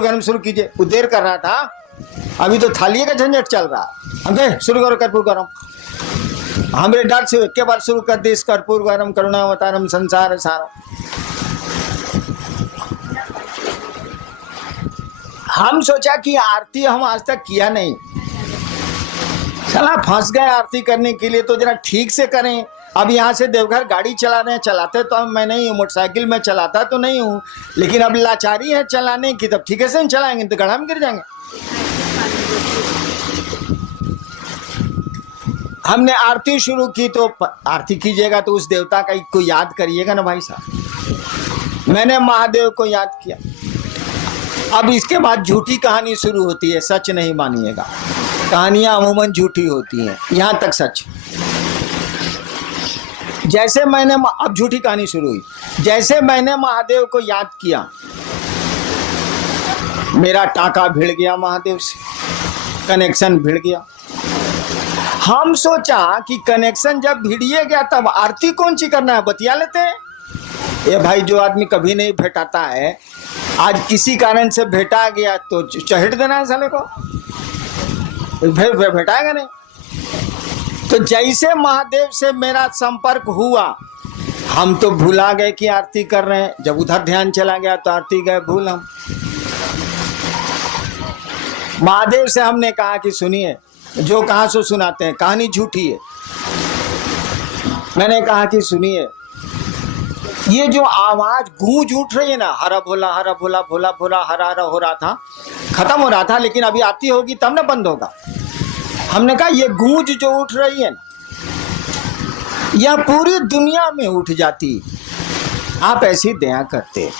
गरम शुरू कीजिए। वो देर कर रहा था, अभी तो थाली का झंझट चल रहा। हम कहे शुरू करो कर्पूर गरम। हमरे डांट से एक बार शुरू कर दी, कर्पूर गरम करुणावतारम संसार सारम। हम सोचा कि आरती हम आज तक किया नहीं, साला फंस गए आरती करने के लिए, तो जरा ठीक से करें। अब यहाँ से देवघर गाड़ी चला रहे हैं, चलाते तो मैं नहीं हूँ, मोटरसाइकिल में चलाता तो नहीं हूँ, लेकिन अब लाचारी है चलाने की, तब ठीक से नहीं चलाएंगे तो गड्ढा में गिर जाएंगे। हमने आरती शुरू की, तो आरती कीजिएगा तो उस देवता का को याद करिएगा ना भाई साहब। मैंने महादेव को याद किया। अब इसके बाद झूठी कहानी शुरू होती है, सच नहीं मानिएगा, कहानियां अमूमन झूठी होती हैं, यहां तक सच। जैसे मैंने, अब झूठी कहानी शुरू हुई, जैसे मैंने महादेव को याद किया, मेरा टाका भिड़ गया महादेव से, कनेक्शन भिड़ गया। हम सोचा कि कनेक्शन जब भिड़िए गया तब आरती कौन सी करना है, बतिया लेते हैं। ये भाई जो आदमी कभी नहीं भेटाता है, आज किसी कारण से भेटा गया तो चहेट देना है साले को, भेटाएगा नहीं। तो जैसे महादेव से मेरा संपर्क हुआ, हम तो भुला गए कि आरती कर रहे हैं। जब उधर ध्यान चला गया तो आरती गए भूल हम। महादेव से हमने कहा कि सुनिए, जो कहाँ से सुनाते हैं, कहानी झूठी है। मैंने कहा कि सुनिए, ये जो आवाज गूंज उठ रही है ना, हरा भोला भोला भोला हरा हरा हो रहा था, खत्म हो रहा था, लेकिन अभी आरती होगी तब ना बंद होगा। हमने कहा ये गूंज जो उठ रही है ना, यह पूरी दुनिया में उठ जाती, आप ऐसी दया करते।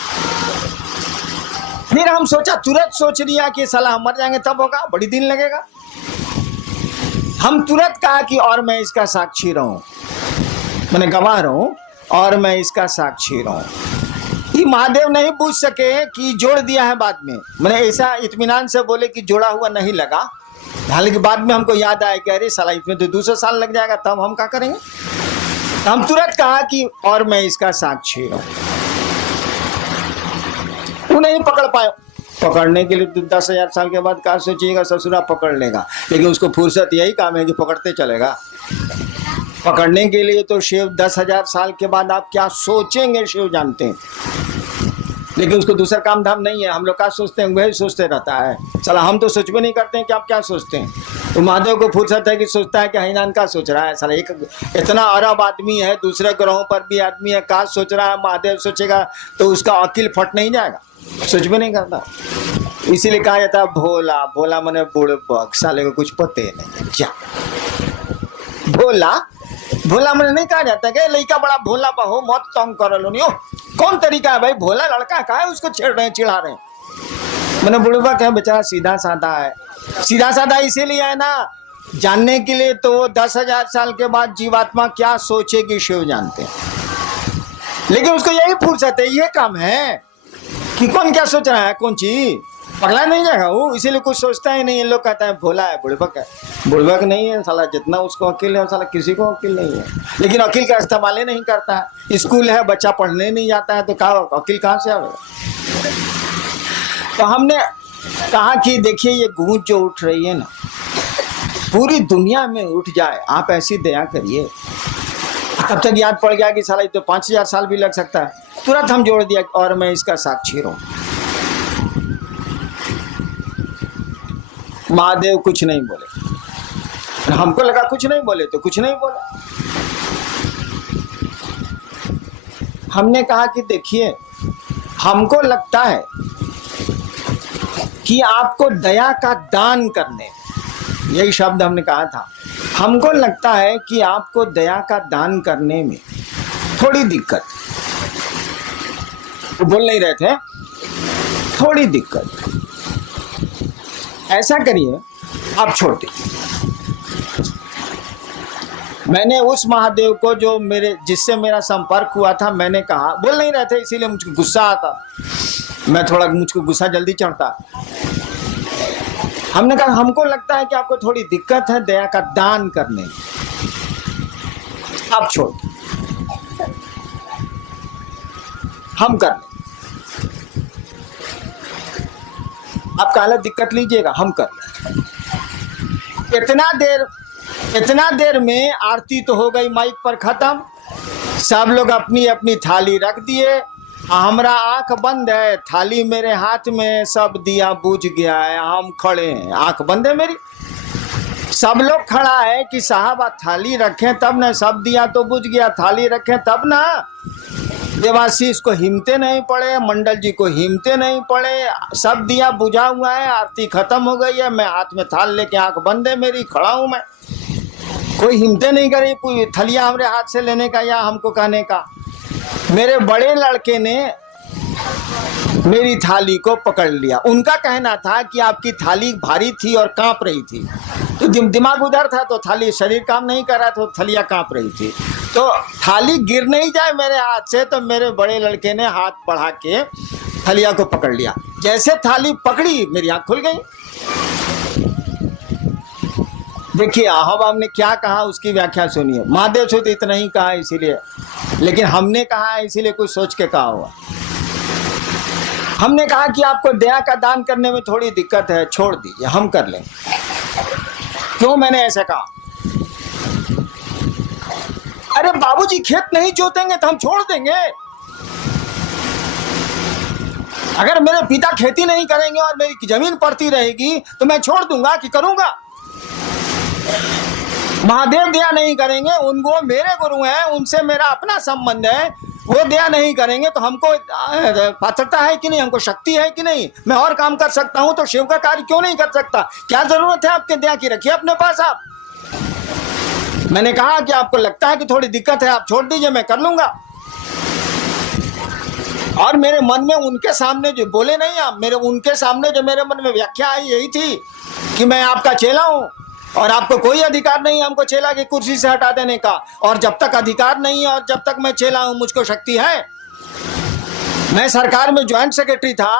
फिर हम सोचा, तुरंत सोच लिया कि साला हम मर जाएंगे तब होगा, बड़ी दिन लगेगा। हम तुरंत कहा कि और मैं इसका साक्षी रहूं, मैंने गवाह रहूं और मैं इसका साक्षी रहूं। ये महादेव नहीं पूछ सके कि जोड़ दिया है बाद में। मैंने ऐसा इत्मीनान से बोले कि जोड़ा हुआ नहीं लगा, हालांकि बाद में हमको याद आया कि अरे साला इसमें तो 200 साल लग जाएगा, तब हम क्या करेंगे। तो हम तुरंत कहा कि और मैं इसका साक्षी रहूं। वो नहीं पकड़ पाए, पकड़ने के लिए 10,000 साल के बाद क्या सोचिएगा, ससुरा पकड़ लेगा, लेकिन उसको फुर्सत यही काम है कि पकड़ते चलेगा। पकड़ने के लिए तो शिव 10,000 साल के बाद आप क्या सोचेंगे शिव जानते हैं, लेकिन उसको दूसरा काम धाम नहीं है। हम लोग क्या सोचते हैं वही सोचते रहता है, चला हम तो सोच भी नहीं करते हैं कि आप क्या सोचते हैं। तो महादेव को फुर्सत है कि सोचता है कि हैनान का सोच रहा है, साला एक इतना अरब आदमी है, दूसरे ग्रहों पर भी आदमी है, का सोच रहा है। महादेव सोचेगा तो उसका अकिल फट नहीं जाएगा, सोच भी नहीं करता। इसीलिए कहा जाता है भोला भोला मने बुड़बक, साले को कुछ पते नहीं। क्या भोला भोला मैंने नहीं कहा जाता कि लड़का बड़ा भोला बहो मत तंग कर लो। नहीं कौन तरीका है भाई, भोला लड़का का है, उसको छेड़ रहे हैं, चिढ़ा रहे हैं। मैंने बुड़बक है बेचारा, सीधा साधा है। सीधा साधा इसीलिए है ना, जानने के लिए तो 10,000 साल के बाद जीवात्मा क्या सोचेगी शिव जानते हैं, लेकिन उसको यही फुर्सत है, ये काम है कि कौन क्या सोच रहा है, कौन चीज पगला नहीं जाएगा वो, इसीलिए कुछ सोचता ही नहीं। लोग कहता है भोला है, बुड़बक है। बुड़बक नहीं है साला, जितना उसको अकिल है साला किसी को अकिल नहीं है, लेकिन अकिल का इस्तेमाल ही नहीं करता है। स्कूल है, बच्चा पढ़ने नहीं जाता है, तो कहा अकिल कहाँ से आएगा। तो हमने कहा कि देखिए ये गूंज जो उठ रही है ना, पूरी दुनिया में उठ जाए, आप ऐसी दया करिए। तब तक याद पड़ गया कि साला तो 5,000 साल भी लग सकता है। तुरंत हम जोड़ दिया और मैं इसका साक्षी रहूं। महादेव कुछ नहीं बोले, हमको लगा कुछ नहीं बोले तो कुछ नहीं बोले। हमने कहा कि देखिए, हमको लगता है कि आपको दया का दान करने, यही शब्द हमने कहा था, हमको लगता है कि आपको दया का दान करने में थोड़ी दिक्कत, वो बोल नहीं रहे थे, थोड़ी दिक्कत। ऐसा करिए, आप छोड़ दीजिए। मैंने उस महादेव को जो जिससे मेरा संपर्क हुआ था, मैंने कहा, बोल नहीं रहे थे इसीलिए मुझको गुस्सा आता, मुझको गुस्सा जल्दी चढ़ता। हमने कहा हमको लगता है कि आपको थोड़ी दिक्कत है दया का दान करने में, आप छोड़, हम कर लें। आप काला दिक्कत लीजिएगा, हम कर लें। इतना देर में आरती तो हो गई माइक पर खत्म, सब लोग अपनी अपनी थाली रख दिए, हमारा आंख बंद है, थाली मेरे हाथ में, सब दिया बुझ गया है, हम खड़े हैं, आंख बंद है मेरी, सब लोग खड़ा है कि साहब आप थाली रखें तब ना, सब दिया तो बुझ गया, थाली रखें तब ना। देवाशीष को हिम्मते नहीं पड़े, मंडल जी को हिम्मते नहीं पड़े, सब दिया बुझा हुआ है, आरती खत्म हो गई है, मैं हाथ में थाल लेके, आंख बंद है मेरी, खड़ा हूं मैं, कोई हिम्मते नहीं करी कोई थलिया हमारे हाथ से लेने का या हमको कहने का। मेरे बड़े लड़के ने मेरी थाली को पकड़ लिया, उनका कहना था कि आपकी थाली भारी थी और कांप रही थी, तो दिमाग उधर था, तो थाली, शरीर काम नहीं कर रहा, तो थलिया कांप रही थी, तो थाली गिर नहीं जाए मेरे हाथ से, तो मेरे बड़े लड़के ने हाथ बढ़ा के थलिया को पकड़ लिया, जैसे थाली पकड़ी मेरी आंख खुल गई। देखिए अब हमने क्या कहा उसकी व्याख्या सुनिए। महादेव से तो इतना ही कहा इसीलिए, लेकिन हमने कहा है इसीलिए कुछ सोच के कहा हुआ। हमने कहा कि आपको दया का दान करने में थोड़ी दिक्कत है, छोड़ दीजिए, हम कर लें। क्यों मैंने ऐसा कहा? अरे बाबूजी खेत नहीं जोतेंगे तो हम छोड़ देंगे। अगर मेरे पिता खेती नहीं करेंगे और मेरी जमीन पड़ती रहेगी तो मैं छोड़ दूंगा कि करूंगा? महादेव दया नहीं करेंगे, उनको मेरे गुरु हैं, उनसे मेरा अपना संबंध है, वो दया नहीं करेंगे तो हमको पात्रता है कि नहीं, हमको शक्ति है कि नहीं, मैं और काम कर सकता हूं तो शिव का कार्य क्यों नहीं कर सकता? क्या जरूरत है आपके दया की? रखिए अपने पास आप। मैंने कहा कि आपको लगता है कि थोड़ी दिक्कत है, आप छोड़ दीजिए, मैं कर लूंगा। और मेरे मन में उनके सामने जो बोले नहीं आप, मेरे उनके सामने जो मेरे मन में व्याख्या आई यही थी कि मैं आपका चेला हूं और आपको कोई अधिकार नहीं है हमको चेला की कुर्सी से हटा देने का, और जब तक अधिकार नहीं है और जब तक मैं चेला हूं मुझको शक्ति है। मैं सरकार में ज्वाइंट सेक्रेटरी था,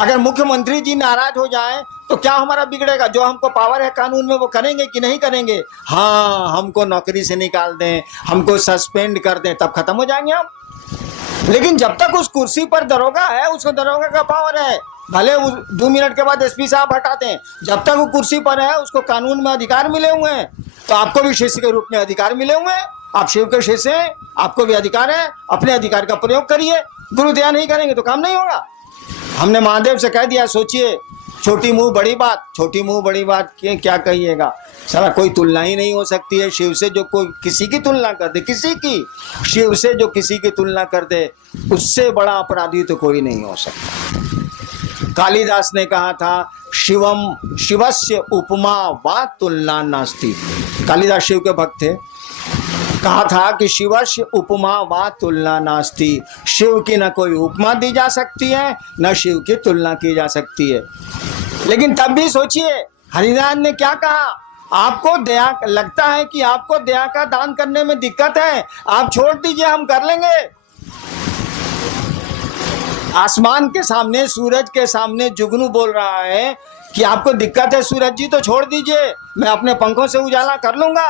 अगर मुख्यमंत्री जी नाराज हो जाए तो क्या हमारा बिगड़ेगा? जो हमको पावर है कानून में वो करेंगे कि नहीं करेंगे? हाँ, हमको नौकरी से निकाल दें, हमको सस्पेंड कर दें, तब खत्म हो जाएंगे हम। लेकिन जब तक उस कुर्सी पर दरोगा है, उसको दरोगा का पावर है, भले 2 मिनट के बाद एसपी साहब हटा दें, जब तक वो कुर्सी पर है उसको कानून में अधिकार मिले हुए हैं। तो आपको भी शिष्य के रूप में अधिकार मिले हुए हैं, आप शिव के शिष्य हैं, आपको भी अधिकार है, अपने अधिकार का प्रयोग करिए। गुरु दया नहीं करेंगे तो काम नहीं होगा। हमने महादेव से कह दिया, सोचिए, छोटी मुंह बड़ी बात, छोटी मुंह बड़ी बात क्या कहिएगा? सारा कोई तुलना ही नहीं हो सकती है शिव से। जो कोई किसी की तुलना कर दे, किसी की, शिव से जो किसी की तुलना कर दे, उससे बड़ा अपराधी तो कोई नहीं हो सकता। कालिदास ने कहा था, शिवम शिवस्य उपमा वा तुलना नास्ति। कालिदास शिव के भक्त थे, कहा था कि शिवस्य उपमा वा तुलना नास्ति। शिव की न कोई उपमा दी जा सकती है, न शिव की तुलना की जा सकती है। लेकिन तब भी सोचिए, हरिनारायण ने क्या कहा? आपको दया लगता है कि आपको दया का दान करने में दिक्कत है, आप छोड़ दीजिए, हम कर लेंगे। आसमान के सामने, सूरज के सामने जुगनू बोल रहा है कि आपको दिक्कत है सूरज जी, तो छोड़ दीजिए, मैं अपने पंखों से उजाला कर लूंगा।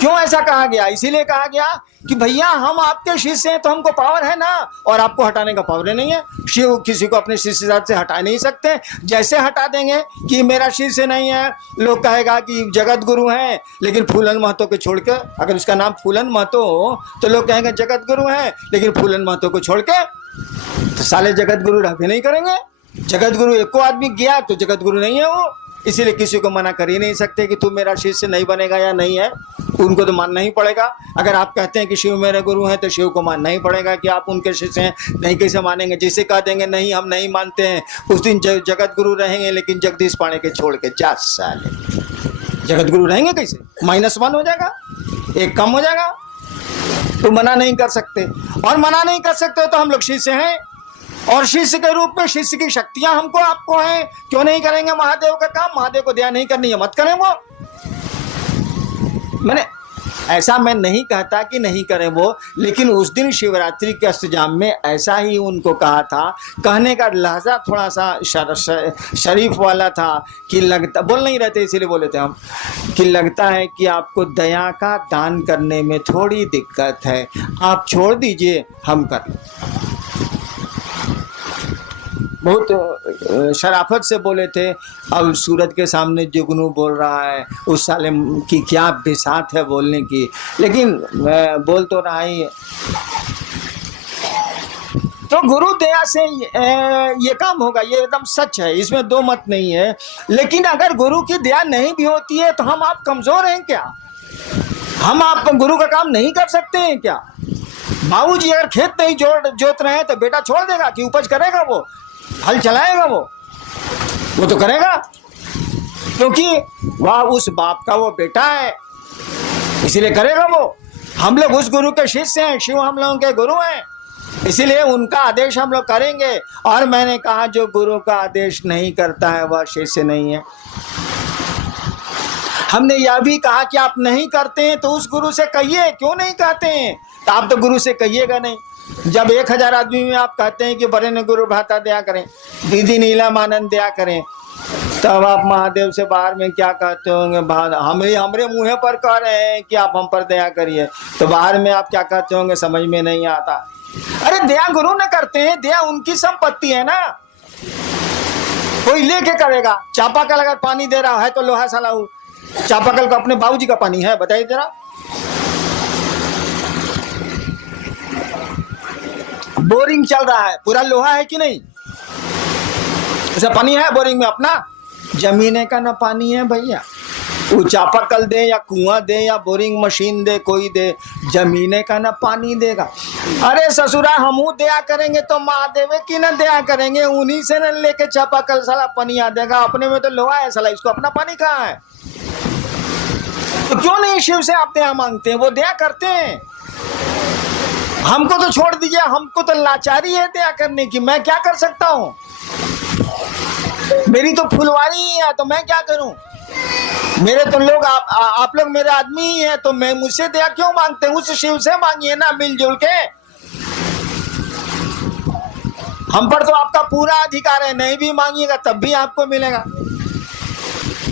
क्यों ऐसा कहा गया? इसीलिए कहा गया कि भैया हम आपके शिष्य हैं तो हमको पावर है ना, और आपको हटाने का पावर नहीं है। शिव किसी को अपने शिष्य से हटा नहीं सकते। जैसे हटा देंगे कि मेरा शिष्य नहीं है, लोग कहेगा कि जगत गुरु हैं, लेकिन फूलन महतो को छोड़ के, अगर उसका नाम फूलन महतो हो तो लोग कहेंगे जगत गुरु हैं, लेकिन फूलन महतो को छोड़ के तो साले जगत गुरु रह भी नहीं करेंगे। जगत गुरु एको आदमी गया तो जगत गुरु नहीं है वो। इसीलिए किसी को मना कर ही नहीं सकते कि तू मेरा शिष्य नहीं बनेगा या नहीं है, उनको तो मानना ही पड़ेगा। अगर आप कहते हैं कि शिव मेरे गुरु हैं तो शिव को मानना ही पड़ेगा कि आप उनके शिष्य हैं। नहीं कैसे मानेंगे? जिसे कह देंगे नहीं हम नहीं मानते हैं, उस दिन जगत गुरु रहेंगे, लेकिन जगदीश पाणे के छोड़ के 4 साल जगत गुरु रहेंगे कैसे? -1 हो जाएगा, 1 कम हो जाएगा। तो मना नहीं कर सकते, और मना नहीं कर सकते तो हम लोग शिष्य हैं, और शिष्य के रूप में शिष्य की शक्तियां हमको आपको हैं। क्यों नहीं करेंगे महादेव का काम? महादेव को दया नहीं करनी है, मत करें वो। मैंने ऐसा मैं नहीं कहता कि नहीं करें वो, लेकिन उस दिन शिवरात्रि के अष्टजाम में ऐसा ही उनको कहा था। कहने का लहजा थोड़ा सा शरीफ वाला था कि लगता, बोल नहीं रहते इसीलिए बोले थे हम, कि लगता है कि आपको दया का दान करने में थोड़ी दिक्कत है, आप छोड़ दीजिए, हम कर। बहुत शराफत से बोले थे। अब सूरज के सामने जुगनू बोल रहा है, उस साले की क्या बिसात है बोलने की, लेकिन बोल तो रहा ही है। तो गुरु दया से ये काम होगा, ये एकदम सच है, इसमें दो मत नहीं है। लेकिन अगर गुरु की दया नहीं भी होती है तो हम आप कमजोर हैं क्या? हम आप गुरु का काम नहीं कर सकते हैं क्या? बाबूजी अगर खेत नहीं जोत रहे हैं तो बेटा छोड़ देगा कि उपज करेगा? वो हल चलाएगा, वो तो करेगा, क्योंकि वह उस बाप का वो बेटा है, इसीलिए करेगा वो। हम लोग उस गुरु के शिष्य हैं, शिव हम लोगों के गुरु हैं, इसीलिए उनका आदेश हम लोग करेंगे। और मैंने कहा जो गुरु का आदेश नहीं करता है वह शिष्य नहीं है। हमने यह भी कहा कि आप नहीं करते हैं तो उस गुरु से कहिए, क्यों नहीं कहते हैं? तो आप तो गुरु से कहिएगा नहीं। जब 1000 आदमी में आप कहते हैं कि बड़े ने गुरु भ्राता दया करें, दीदी नीलम आनंद दया करें, तब आप महादेव से बाहर में क्या कहते होंगे? हमरे मुँह पर कह रहे हैं कि आप हम पर दया करिए, तो बाहर में आप क्या कहते होंगे समझ में नहीं आता। अरे दया गुरु ने करते हैं, दया उनकी संपत्ति है ना, कोई लेके करेगा। चापाकल अगर पानी दे रहा है तो लोहा साला चापाकल को अपने बाबूजी का पानी है, बताइए जरा। बोरिंग चल रहा है, पूरा लोहा है कि नहीं? ऐसा पानी है बोरिंग में अपना? जमीने का ना पानी है भैया। वो चापाकल दे या कुआं दे या बोरिंग मशीन दे, कोई दे, जमीने का ना पानी देगा। अरे ससुरा हमू दया करेंगे तो महादेव की ना दया करेंगे, उन्हीं से न लेके चापाकल साला पानी आ देगा। अपने में तो लोहा है साला, इसको अपना पानी कहाँ है? तो क्यों नहीं शिव से आप दया मांगते हैं? वो दया करते हैं। हमको तो छोड़ दीजिए, हमको तो लाचारी है दया करने की, मैं क्या कर सकता हूँ? मेरी तो फुलवारी ही है, तो मैं क्या करूं? मेरे तो लोग आप लोग मेरे आदमी ही हैं, तो मैं मुझसे दया क्यों मांगते हैं? उस शिव से मांगिए ना मिलजुल के। हम पर तो आपका पूरा अधिकार है, नहीं भी मांगिएगा तब भी आपको मिलेगा,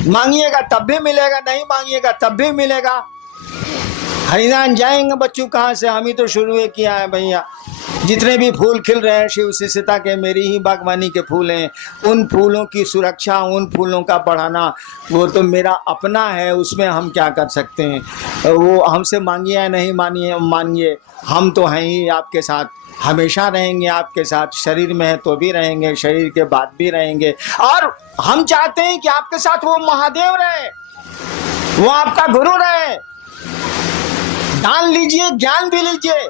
मांगिएगा तब भी मिलेगा, नहीं मांगिएगा तब भी मिलेगा। हरिनाम जाएंगे बच्चों कहाँ से? हम ही तो शुरू किया है भैया। जितने भी फूल खिल रहे हैं शिव शिष्यता के, मेरी ही बागवानी के फूल हैं। उन फूलों की सुरक्षा, उन फूलों का बढ़ाना वो तो मेरा अपना है, उसमें हम क्या कर सकते हैं? वो हमसे मांगिए या नहीं मानिए, हम तो हैं ही आपके साथ, हमेशा रहेंगे आपके साथ। शरीर में है तो भी रहेंगे, शरीर के बाद भी रहेंगे। और हम चाहते हैं कि आपके साथ वो महादेव रहे, वो आपका गुरु रहे। दान लीजिए, ज्ञान भी लीजिए।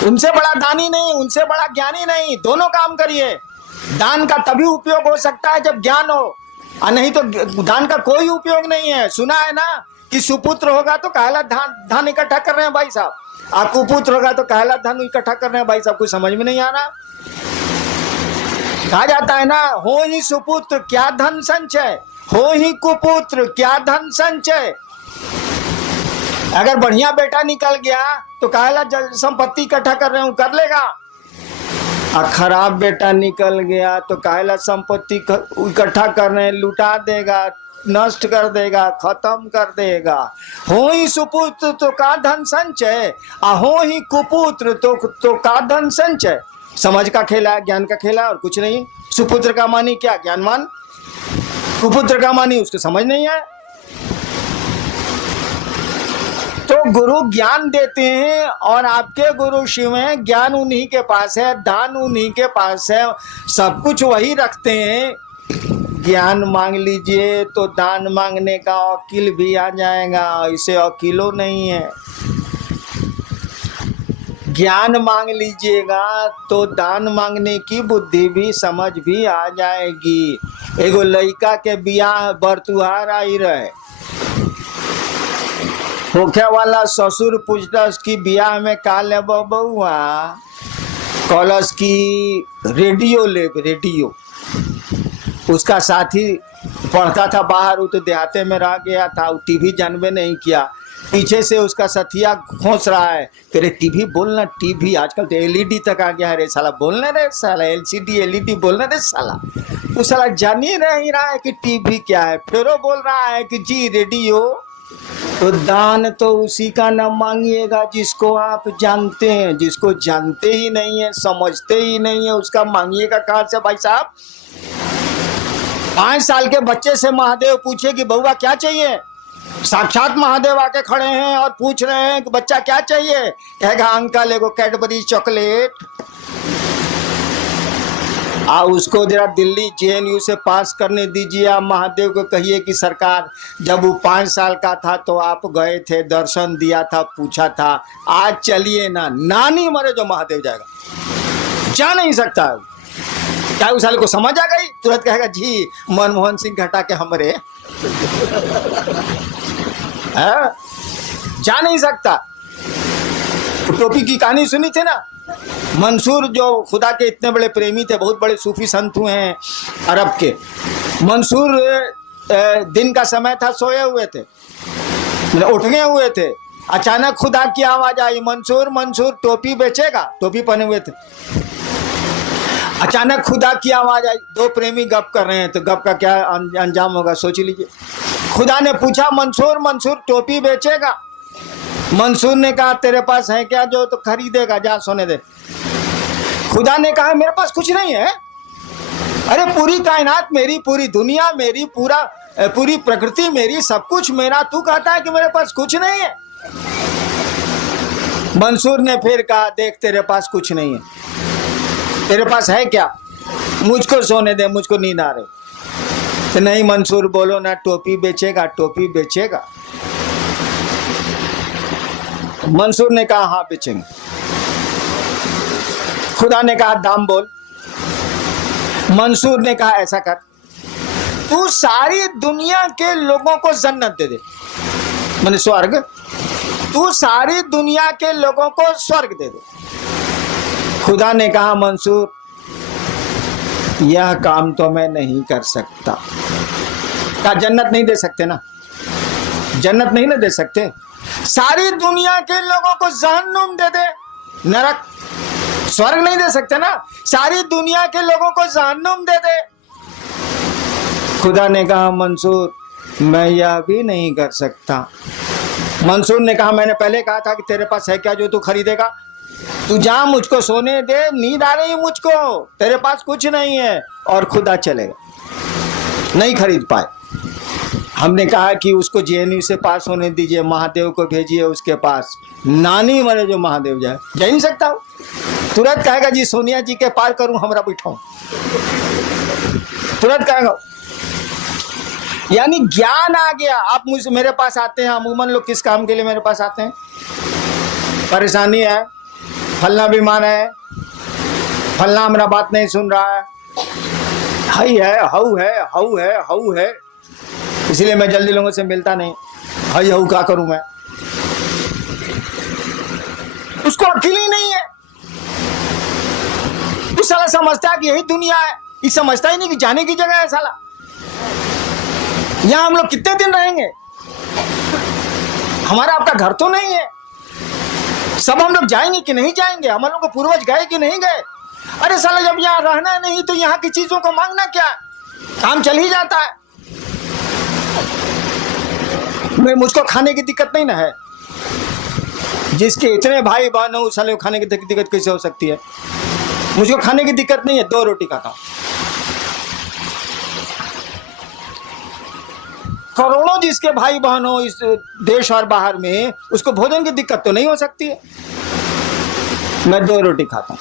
उनसे बड़ा दानी नहीं, उनसे बड़ा ज्ञानी नहीं, दोनों काम करिए। दान का तभी उपयोग हो सकता है जब ज्ञान हो, और नहीं तो दान का कोई उपयोग नहीं है। सुना है ना कि सुपुत्र होगा तो कहला धान इकट्ठा कर रहे हैं भाई साहब, और कुपुत्र होगा तो कहला धन इकट्ठा कर रहे हैं भाई साहब। कुछ समझ में नहीं आ रहा। कहा जाता है ना, हो ही सुपुत्र क्या धन संचय, हो ही कुपुत्र क्या धन संचय। अगर बढ़िया बेटा निकल गया तो कहला संपत्ति इकट्ठा कर रहे हूं, कर लेगा। और खराब बेटा निकल गया तो कहला संपत्ति इकट्ठा कर रहे हैं, लुटा देगा, नष्ट कर देगा, खत्म कर देगा। हो ही सुपुत्र तो का धन संचय, और हो ही कुपुत्र तो का धन संचय। समझ का खेला है, ज्ञान का खेला, और कुछ नहीं। सुपुत्र का मानी क्या? ज्ञानवान। कुपुत्र का मानी उसको समझ नहीं है। तो गुरु ज्ञान देते हैं, और आपके गुरु शिव हैं, ज्ञान उन्हीं के पास है, दान उन्हीं के पास है, सब कुछ वही रखते हैं। ज्ञान मांग लीजिए तो दान मांगने का अकील भी आ जाएगा, इसे अकीलो नहीं है। ज्ञान मांग लीजिएगा तो दान मांगने की बुद्धि भी, समझ भी आ जाएगी। एगो लड़का के बियाह बरतुहार आई रहे, होखे वाला ससुर पूछलस कि बियाह में का ले बउआ? कॉलस की रेडियो ले, रेडियो। उसका साथी पढ़ता था बाहर, वो तो देहाते में रह गया था, वो टीवी जानबे नहीं किया। पीछे से उसका सथिया खोस रहा है कि रे टीवी बोलना, टीवी आजकल तो एलईडी तक आ गया है रे साला, बोलना रे साला, एलसीडी एलईडी बोलना रे साला। वो साला जान ही नहीं रहा है कि टीवी क्या है, फिर वो बोल रहा है कि जी रेडियो। तो दान तो उसी का न मांगिएगा जिसको आप जानते हैं, जिसको जानते ही नहीं है, समझते ही नहीं है, उसका मांगिएगा कहां से भाई साहब। 5 साल के बच्चे से महादेव पूछे कि बउआ क्या चाहिए, साक्षात महादेव आके खड़े हैं और पूछ रहे हैं कि बच्चा क्या चाहिए, कहेगा अंकल एगो कैडबरी चॉकलेट। उसको जरा दिल्ली JNU से पास करने दीजिए। आप महादेव को कहिए कि सरकार जब वो 5 साल का था तो आप गए थे, दर्शन दिया था, पूछा था, आज चलिए ना, नानी मरे जो महादेव जाएगा, जा नहीं सकता। क्या उस साल को समझ आ गई, तुरंत कहेगा जी मनमोहन सिंह घटा के हमरे जा नहीं सकता। टोपी की कहानी सुनी थी ना, मंसूर जो खुदा के इतने बड़े प्रेमी थे, बहुत बड़े सूफी संत हुए हैं अरब के। मंसूर दिन का समय था, सोए हुए थे, उठ गए हुए थे, अचानक खुदा की आवाज आई, मंसूर मंसूर टोपी बेचेगा। टोपी पहने हुए थे, अचानक खुदा की आवाज आई। 2 प्रेमी गप कर रहे हैं, तो गप का क्या अंजाम होगा सोच लीजिए। खुदा ने पूछा मंसूर मंसूर टोपी बेचेगा। मंसूर ने कहा तेरे पास है क्या जो तो खरीदेगा, जा सोने दे। खुदा ने कहा मेरे पास कुछ नहीं है। अरे पूरी कायनात मेरी, पूरी दुनिया मेरी, पूरी प्रकृति मेरी, सब कुछ मेरा, तू कहता है कि मेरे पास कुछ नहीं है। मंसूर ने फिर कहा देख तेरे पास कुछ नहीं है, तेरे पास है क्या, मुझको सोने दे, मुझको नींद आ रही। तो नहीं मंसूर बोलो ना, टोपी बेचेगा, टोपी बेचेगा। मंसूर ने कहा हाँ बेचेंगे। खुदा ने कहा दाम बोल। मंसूर ने कहा ऐसा कर, तू सारी दुनिया के लोगों को जन्नत दे दे, माने स्वर्ग, तू सारी दुनिया के लोगों को स्वर्ग दे दे। खुदा ने कहा मंसूर यह काम तो मैं नहीं कर सकता। कहा जन्नत नहीं दे सकते ना, जन्नत नहीं ना दे सकते, सारी दुनिया के लोगों को जहन्नुम दे दे, नरक, स्वर्ग नहीं दे सकते ना, सारी दुनिया के लोगों को जहन्नुम दे दे। खुदा ने कहा मंसूर मैं यह भी नहीं कर सकता। मंसूर ने कहा मैंने पहले कहा था कि तेरे पास है क्या जो तू खरीदेगा, तू जा मुझको सोने दे, नींद आ रही मुझको, तेरे पास कुछ नहीं है। और खुदा चलेगा, नहीं खरीद पाए। हमने कहा कि उसको JNU से पास होने दीजिए, महादेव को भेजिए उसके पास, नानी मरे जो महादेव जाए, जा नहीं सकता। तुरंत कहेगा जी सोनिया जी के पार करूं, हमरा बिठाऊं, तुरंत कहेगा। यानी ज्ञान आ गया। आप मुझसे मेरे पास आते हैं, अमूमन लोग किस काम के लिए मेरे पास आते हैं, परेशानी है, फलना बीमार है, फलना हमारा बात नहीं सुन रहा है, हई है, हऊ है, हऊ है, हऊ है, इसलिए मैं जल्दी लोगों से मिलता नहीं। हई हऊ क्या करूं मैं, उसको अकेले ही नहीं है। उस साला समझता है कि यही दुनिया है, ये समझता ही नहीं कि जाने की जगह है। साला यहां हम लोग कितने दिन रहेंगे, हमारा आपका घर तो नहीं है, सब हम लोग जाएंगे कि नहीं जाएंगे, हम लोग को पूर्वज गए कि नहीं गए। अरे साला जब यहाँ रहना नहीं तो यहाँ की चीजों को मांगना क्या, काम चल ही जाता है। मुझको खाने की दिक्कत नहीं ना है, जिसके इतने भाई बहन हो उस साले को खाने की दिक्कत कैसे हो सकती है। मुझको खाने की दिक्कत नहीं है, 2 रोटी खाता हूं। करोड़ों जिसके भाई बहन हो इस देश और बाहर में, उसको भोजन की दिक्कत तो नहीं हो सकती है। मैं 2 रोटी खाता हूं,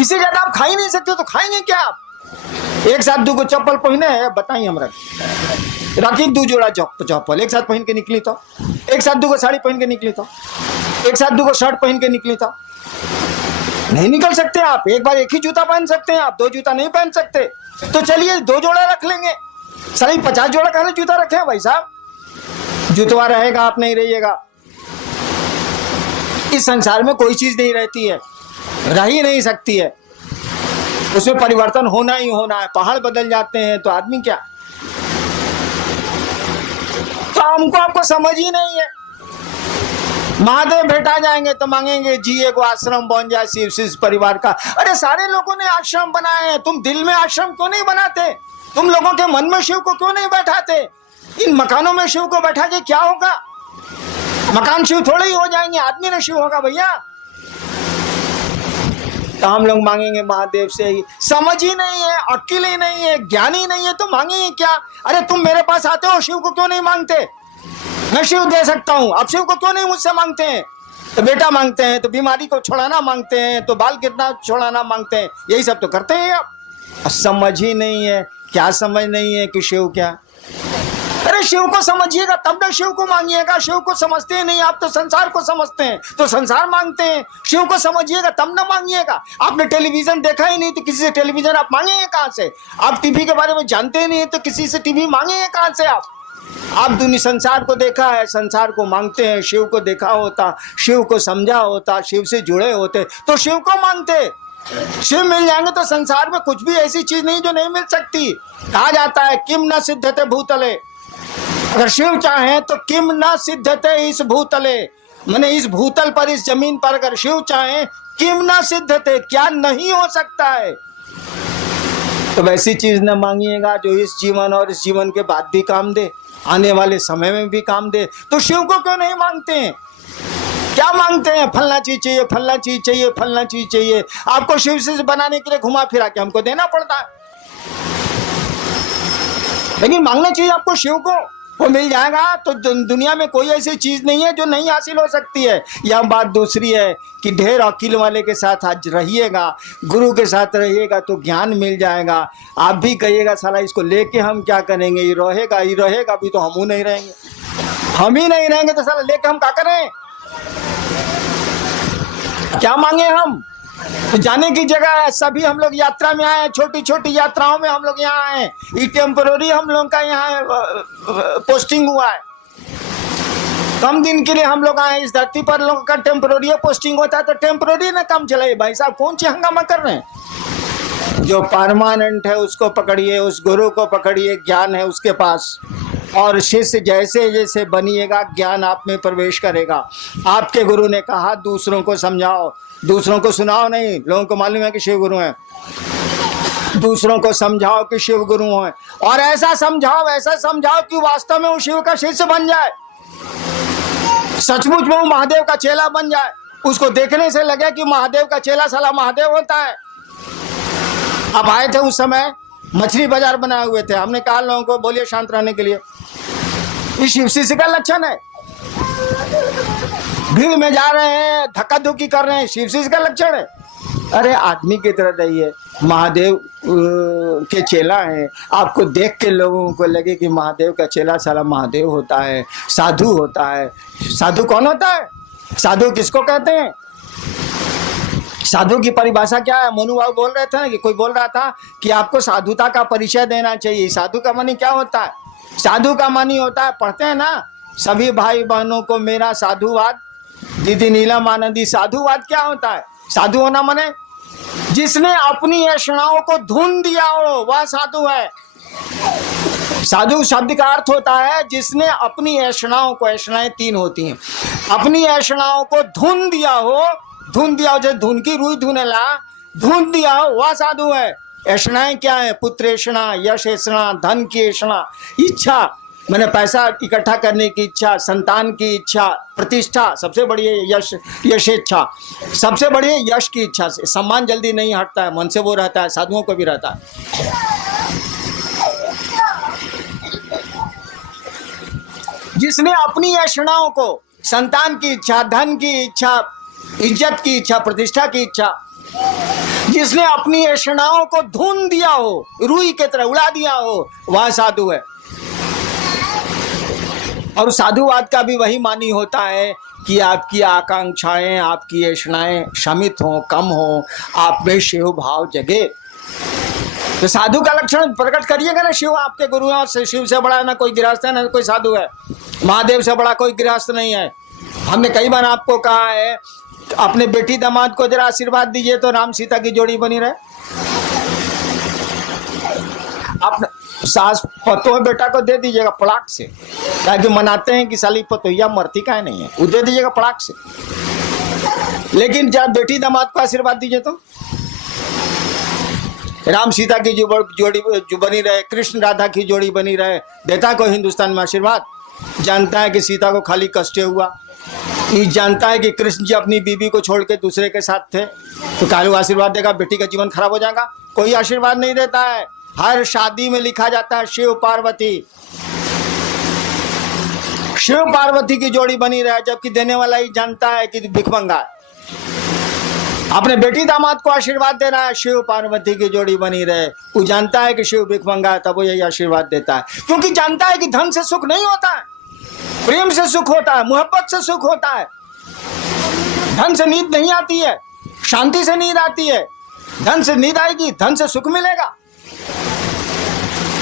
इससे ज्यादा आप खा ही नहीं सकते, तो खाएंगे क्या आप। एक साथ 2 चप्पल पहने है, बताइए हमरा, राखी 2 जोड़ा चप्पल एक साथ पहन के निकली तो, एक साथ 2 साड़ी पहन के निकली तो, एक साथ 2 शर्ट पहन के निकली तो, नहीं निकल सकते आप। एक बार एक ही जूता पहन सकते हैं आप, 2 जूता नहीं पहन सकते। तो चलिए 2 जोड़ा रख लेंगे, सारी 50 जोड़ा कहने जूता रखे हैं भाई साहब, जूतवा रहेगा आप नहीं रहिएगा। इस संसार में कोई चीज नहीं रहती है, रह ही नहीं सकती है, उसमें परिवर्तन होना ही होना है। पहाड़ बदल जाते हैं तो आदमी क्या, तो हमको आपको समझ ही नहीं है। महादेव भेटा जाएंगे तो मांगेंगे जी एक आश्रम बन जाए शिव परिवार का। अरे सारे लोगों ने आश्रम बनाए हैं, तुम दिल में आश्रम क्यों नहीं बनाते, तुम लोगों के मन में शिव को क्यों नहीं बैठाते। इन मकानों में शिव को बैठा के क्या होगा? मकान शिव थोड़े ही हो जाएंगे, आदमी ने शिव होगा भैया। तो हम लोग मांगेंगे महादेव से ही, समझ ही नहीं है, अक्ल ही नहीं है, ज्ञान ही नहीं है, तो मांगेंगे क्या? अरे तुम मेरे पास आते हो, शिव को क्यों नहीं मांगते? मैं शिव दे सकता हूं, आप शिव को क्यों नहीं मुझसे मांगते हैं? तो बेटा मांगते हैं, तो बीमारी को छुड़ाना मांगते हैं, तो बाल गिरना छुड़ाना मांगते हैं, यही सब तो करते हैं आप। समझ ही नहीं है, क्या समझ नहीं है कि शिव क्या? अरे शिव को समझिएगा तब ना शिव को मांगिएगा। शिव को समझते ही नहीं आप, तो संसार को समझते हैं तो संसार मांगते हैं। शिव को समझिएगा तब ना मांगिएगा। आपने टेलीविजन देखा ही नहीं तो किसी से टेलीविजन आप मांगेंगे कहां से? आप टीवी के बारे में जानते ही नहीं तो किसी से टीवी मांगेंगे कहां से आप दुनिया संसार को देखा है, संसार को मांगते हैं। शिव को देखा होता, शिव को समझा होता, शिव से जुड़े होते तो शिव को मांगते। शिव मिल जाएंगे तो संसार में कुछ भी ऐसी चीज नहीं जो नहीं मिल सकती। कहा जाता है किम न सिद्धते भूतले, अगर शिव चाहे तो किम न सिद्धते इस भूतले, माने इस भूतल पर, इस जमीन पर अगर शिव चाहे, किम न सिद्धते, क्या नहीं हो सकता है? तो वैसी चीज न मांगिएगा जो इस जीवन और इस जीवन के बाद भी काम दे, आने वाले समय में भी काम दे। तो शिव को क्यों नहीं मांगते हैं? क्या मांगते हैं? फलना चीज चाहिए, फलना चीज चाहिए, फलना चीज चाहिए। आपको शिव से बनाने के लिए घुमा फिरा के हमको देना पड़ता है, लेकिन मांगना चाहिए आपको शिव को, वो मिल जाएगा। तो दुनिया में कोई ऐसी चीज नहीं है जो नहीं हासिल हो सकती है। यह बात दूसरी है कि ढेर अकील वाले के साथ आज रहिएगा, गुरु के साथ रहिएगा तो ज्ञान मिल जाएगा। आप भी कहिएगा साला इसको लेके हम क्या करेंगे, ये रहेगा ही रहेगा, अभी तो हम नहीं रहेंगे। हम ही नहीं रहेंगे तो साला लेके हम क्या करें? क्या मांगे हम? तो जाने की जगह है, सभी हम लोग यात्रा में आए हैं, छोटी छोटी यात्राओं में हम लोग यहाँ आए हैं। ये टेम्पोररी हम लोग का यहाँ पोस्टिंग हुआ है, कम दिन के लिए हम लोग आए इस धरती पर। लोगों का टेम्पोररी पोस्टिंग होता है तो टेम्पोररी ना काम चलाइए भाई साहब, कौन सी हंगामा कर रहे हैं? जो परमानेंट है उसको पकड़िए, उस गुरु को पकड़िए, ज्ञान है उसके पास, और शिष्य जैसे जैसे बनिएगा ज्ञान आप में प्रवेश करेगा। आपके गुरु ने कहा दूसरों को समझाओ, दूसरों को सुनाओ नहीं। लोगों को मालूम है कि शिव गुरु हैं, दूसरों को समझाओ कि शिव गुरु हैं, और ऐसा समझाओ कि वास्तव में वो शिव का शिष्य बन जाए, सचमुच में वो महादेव का चेला बन जाए। उसको देखने से लगे कि महादेव का चेला साला महादेव होता है। अब आए थे उस समय, मछली बाजार बनाए हुए थे, हमने कहा लोगों को बोलिए शांत रहने के लिए, ये शिव शिष्य का लक्षण है। भीड़ में जा रहे हैं, धक्का धुक्की कर रहे हैं, शिव शिष्य का लक्षण है। अरे आदमी की तरह रहिए, महादेव के चेला है। आपको देख के लोगों को लगे कि महादेव का चेला साला महादेव होता है, साधु होता है। साधु कौन होता है? साधु किसको कहते हैं? साधु की परिभाषा क्या है? मोनू बाबू बोल रहे थे ना, कि कोई बोल रहा था कि आपको साधुता का परिचय देना चाहिए। साधु का मानी क्या होता है? साधु का मानी होता है, पढ़ते हैं ना, सभी भाई बहनों को मेरा साधुवाद। दीदी नीलम आनंदी, साधुवाद क्या होता है? साधु होना माने जिसने अपनी ऐषणाओं को धुन दिया हो वह साधु है। साधु शब्द का अर्थ होता है जिसने अपनी ऐषणाओं को, ऐषणाएं तीन होती हैं, अपनी ऐषणाओं को धुन दिया हो। धुन दिया हो, जैसे धुन की रुई धुनेला, धुन दिया हो वह साधु है। ऐषणाएं क्या है? पुत्र ऐषणा, यश ऐषणा, धन की ऐषणा, इच्छा मैंने पैसा इकट्ठा करने की इच्छा, संतान की इच्छा, प्रतिष्ठा, सबसे बड़ी है यश, यश इच्छा, सबसे बड़ी है यश की इच्छा। से सम्मान जल्दी नहीं हटता है, मन से वो रहता है, साधुओं को भी रहता है। जिसने अपनी ऐषणाओं को, संतान की इच्छा, धन की इच्छा, इज्जत की इच्छा, प्रतिष्ठा की इच्छा, जिसने अपनी ऐषणाओं को धुन दिया हो, रुई की तरह उड़ा दिया हो, वह साधु है। और साधुवाद का भी वही मानी होता है कि आपकी आकांक्षाएं, आपकी ऐषणाएं शमित हो, कम हो, आप में शिव भाव जगे। तो साधु का लक्षण प्रकट करिएगा ना। शिव आपके गुरु हैं, शिव से बड़ा ना कोई गृहस्थ है ना कोई साधु है, महादेव से बड़ा कोई गृहस्थ नहीं है। हमने कई बार आपको कहा है अपने बेटी दामाद को जरा आशीर्वाद दीजिए तो राम सीता की जोड़ी बनी रहे। आप सास पतो बेटा को दे दीजिएगा पड़ाक से, ताकि मनाते हैं कि साली पतोया मरती काहे नहीं है, वो दे दीजिएगा पड़ाक से। लेकिन जब बेटी दामाद को आशीर्वाद दीजिए तो राम सीता की जोड़ी जो बनी रहे, कृष्ण राधा की जोड़ी बनी रहे, देता कोई हिंदुस्तान में आशीर्वाद? जानता है कि सीता को खाली कष्ट हुआ, ये जानता है कि कृष्ण जी अपनी बीबी को छोड़ के दूसरे के साथ थे, तो कालू आशीर्वाद देगा बेटी का जीवन खराब हो जाएगा? कोई आशीर्वाद नहीं देता है। हर शादी में लिखा जाता है शिव पार्वती, शिव पार्वती की जोड़ी बनी रहे, जबकि देने वाला ही जानता है कि भिखमंगा है। अपने बेटी दामाद को आशीर्वाद दे रहा है शिव पार्वती की जोड़ी बनी रहे, वो जानता है कि शिव भिखमंगा है, तब वो यही आशीर्वाद देता है, क्योंकि जानता है कि धन से सुख नहीं होता है, प्रेम से सुख होता है, मोहब्बत से सुख होता है। धन से नींद नहीं आती है, शांति से नींद आती है। धन से नींद आएगी, धन से सुख मिलेगा।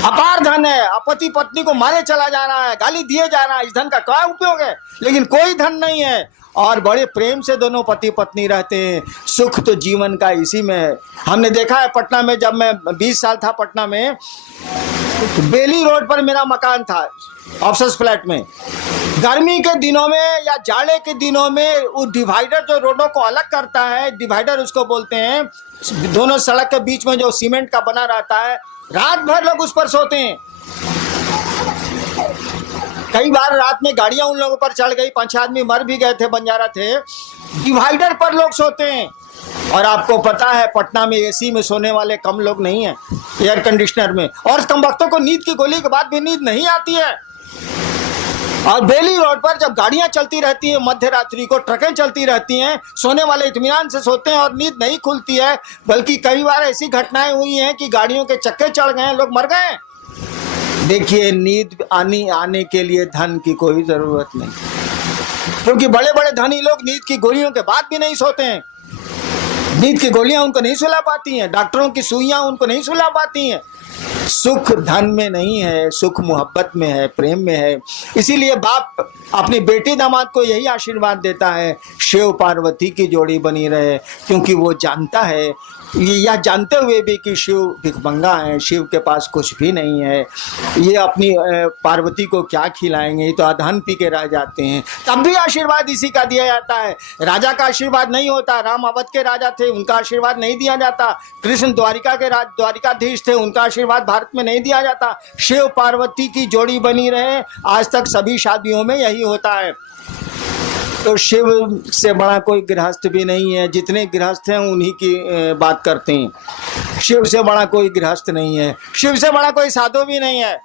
अपार धन है, अपति पत्नी को मारे चला जा रहा है, गाली दिए जा रहा है, इस धन का क्या उपयोग है? लेकिन कोई धन नहीं है, और बड़े प्रेम से दोनों पति पत्नी रहते हैं। सुख तो जीवन का इसी में है। हमने देखा है पटना में, जब मैं 20 साल था पटना में, बेली रोड पर मेरा मकान था, ऑफिस फ्लैट में। गर्मी के दिनों में या जाड़े के दिनों में वो डिवाइडर जो रोडों को अलग करता है, डिवाइडर उसको बोलते हैं, दोनों सड़क के बीच में जो सीमेंट का बना रहता है, रात भर लोग उस पर सोते हैं। कई बार रात में गाड़ियां उन लोगों पर चढ़ गई, 5 आदमी मर भी गए थे, बंजारा थे। डिवाइडर पर लोग सोते हैं। और आपको पता है पटना में एसी में सोने वाले कम लोग नहीं हैं, एयर कंडीशनर में। और कम वक्तों को नींद की गोली के बाद भी नींद नहीं आती है। और बेली रोड पर जब गाड़ियां चलती रहती हैं, मध्य रात्रि को ट्रकें चलती रहती हैं, सोने वाले इत्मीनान से सोते हैं और नींद नहीं खुलती है। बल्कि कई बार ऐसी घटनाएं हुई हैं कि गाड़ियों के चक्के चढ़ गए, लोग मर गए। देखिए, नींद आने के लिए धन की कोई जरूरत नहीं, क्योंकि बड़े बड़े धनी लोग नींद की गोलियों के बाद भी नहीं सोते हैं। नींद की गोलियां उनको नहीं सुला पाती हैं, डॉक्टरों की सुइयां उनको नहीं सुला पाती हैं। सुख धन में नहीं है, सुख मोहब्बत में है, प्रेम में है। इसीलिए बाप अपनी बेटी दामाद को यही आशीर्वाद देता है, शिव पार्वती की जोड़ी बनी रहे, क्योंकि वो जानता है, यह जानते हुए भी कि शिव भिखमंगा है, शिव के पास कुछ भी नहीं है, ये अपनी पार्वती को क्या खिलाएंगे, ये तो अधन पी के रह जाते हैं। तब भी आशीर्वाद इसी का दिया जाता है। राजा का आशीर्वाद नहीं होता। राम अवध के राजा थे, उनका आशीर्वाद नहीं दिया जाता। कृष्ण द्वारिकाधीश थे, उनका आशीर्वाद भारत में नहीं दिया जाता। शिव पार्वती की जोड़ी बनी रहे, आज तक सभी शादियों में यही होता है। तो शिव से बड़ा कोई गृहस्थ भी नहीं है। जितने गृहस्थ हैं उन्हीं की बात करते हैं। शिव से बड़ा कोई गृहस्थ नहीं है, शिव से बड़ा कोई साधु भी नहीं है।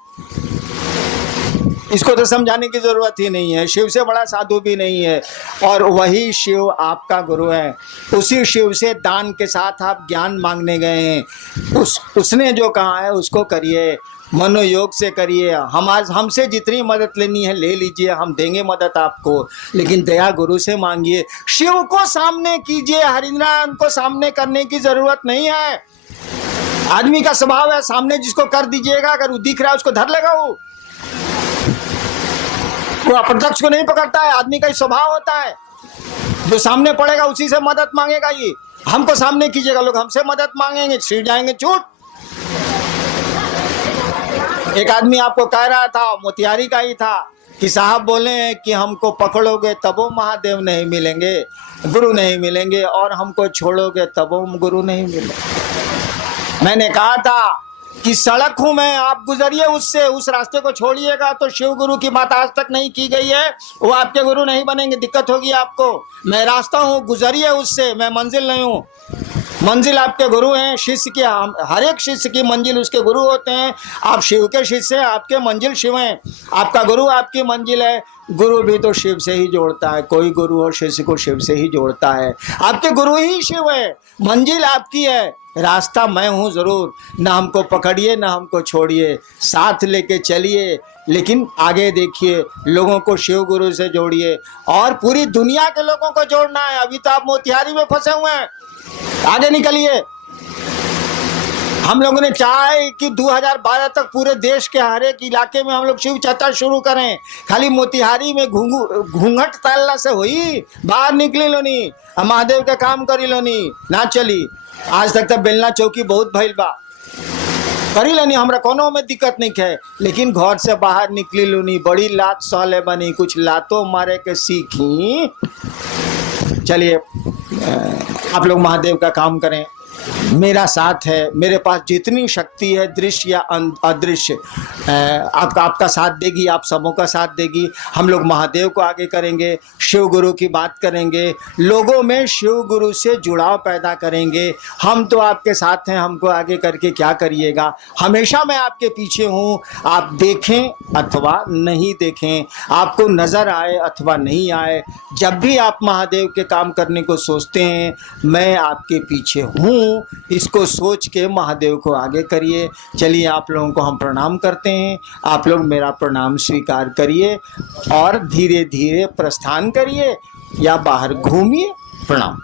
इसको तो समझाने की जरूरत ही नहीं है। शिव से बड़ा साधु भी नहीं है, और वही शिव आपका गुरु है। उसी शिव से दान के साथ आप ज्ञान मांगने गए हैं। उसने जो कहा है उसको करिए, मनोयोग से करिए। हमसे जितनी मदद लेनी है ले लीजिए, हम देंगे मदद आपको, लेकिन दया गुरु से मांगिए। शिव को सामने कीजिए, हरिनारायण को सामने करने की जरूरत नहीं है। आदमी का स्वभाव है, सामने जिसको कर दीजिएगा, अगर वो दिख रहा है उसको धर लेगा। वो अप्रत्यक्ष को नहीं पकड़ता है। आदमी का ही स्वभाव होता है, जो सामने पड़ेगा उसी से मदद मांगेगा। ये हमको सामने कीजिएगा, लोग हमसे मदद मांगेंगे, छिड़ जाएंगे छूट। एक आदमी आपको कह रहा था, मोतिहारी का ही था, कि साहब बोले हैं कि हमको पकड़ोगे तबो महादेव नहीं मिलेंगे, गुरु नहीं मिलेंगे, और हमको छोड़ोगे तबो गुरु नहीं मिलेंगे। मैंने कहा था कि सड़क हूं मैं, आप गुजरिए उससे, उस रास्ते को छोड़िएगा तो शिव गुरु की बात आज तक नहीं की गई है, वो आपके गुरु नहीं बनेंगे, दिक्कत होगी आपको। मैं रास्ता हूं, गुजरिए उससे, मैं मंजिल नहीं हूं। मंजिल आपके गुरु हैं। शिष्य की, हर एक शिष्य की मंजिल उसके गुरु होते हैं। आप शिव के शिष्य हैं, आपके मंजिल शिव हैं। आपका गुरु आपकी मंजिल है। गुरु भी तो शिव से ही जोड़ता है, कोई गुरु और शिष्य को शिव से ही जोड़ता है। आपके गुरु ही शिव है, मंजिल आपकी है, रास्ता मैं हूँ जरूर। ना हमको पकड़िए ना हमको छोड़िए, साथ लेके चलिए, लेकिन आगे देखिए, लोगों को शिव गुरु से जोड़िए, और पूरी दुनिया के लोगों को जोड़ना है। अभी तो आप मोतिहारी में फंसे हुए हैं, आगे निकलिए। हम लोगों ने चाहा है कि 2012 तक पूरे देश के हर एक इलाके में हम लोग शिव चर्चा शुरू करें। खाली मोतिहारी में घूंघट तल्ला से हुई, बाहर निकली लोनी, महादेव का काम करी लोनी, ना चली। आज तक तो बेलना चौकी बहुत भइल बा, करी लेनी, हमरा कोनो में दिक्कत नहीं है, लेकिन घर से बाहर निकली लोनी, बड़ी लात सहले बनी, कुछ लातों मारे के सीखी। चलिए आप लोग महादेव का काम करें। मेरा साथ है, मेरे पास जितनी शक्ति है दृश्य या अदृश्य आपका साथ देगी, आप सबों का साथ देगी। हम लोग महादेव को आगे करेंगे, शिव गुरु की बात करेंगे, लोगों में शिव गुरु से जुड़ाव पैदा करेंगे। हम तो आपके साथ हैं, हमको आगे करके क्या करिएगा, हमेशा मैं आपके पीछे हूँ। आप देखें अथवा नहीं देखें, आपको नज़र आए अथवा नहीं आए, जब भी आप महादेव के काम करने को सोचते हैं मैं आपके पीछे हूँ, इसको सोच के महादेव को आगे करिए। चलिए आप लोगों को हम प्रणाम करते हैं, आप लोग मेरा प्रणाम स्वीकार करिए और धीरे धीरे प्रस्थान करिए या बाहर घूमिए। प्रणाम।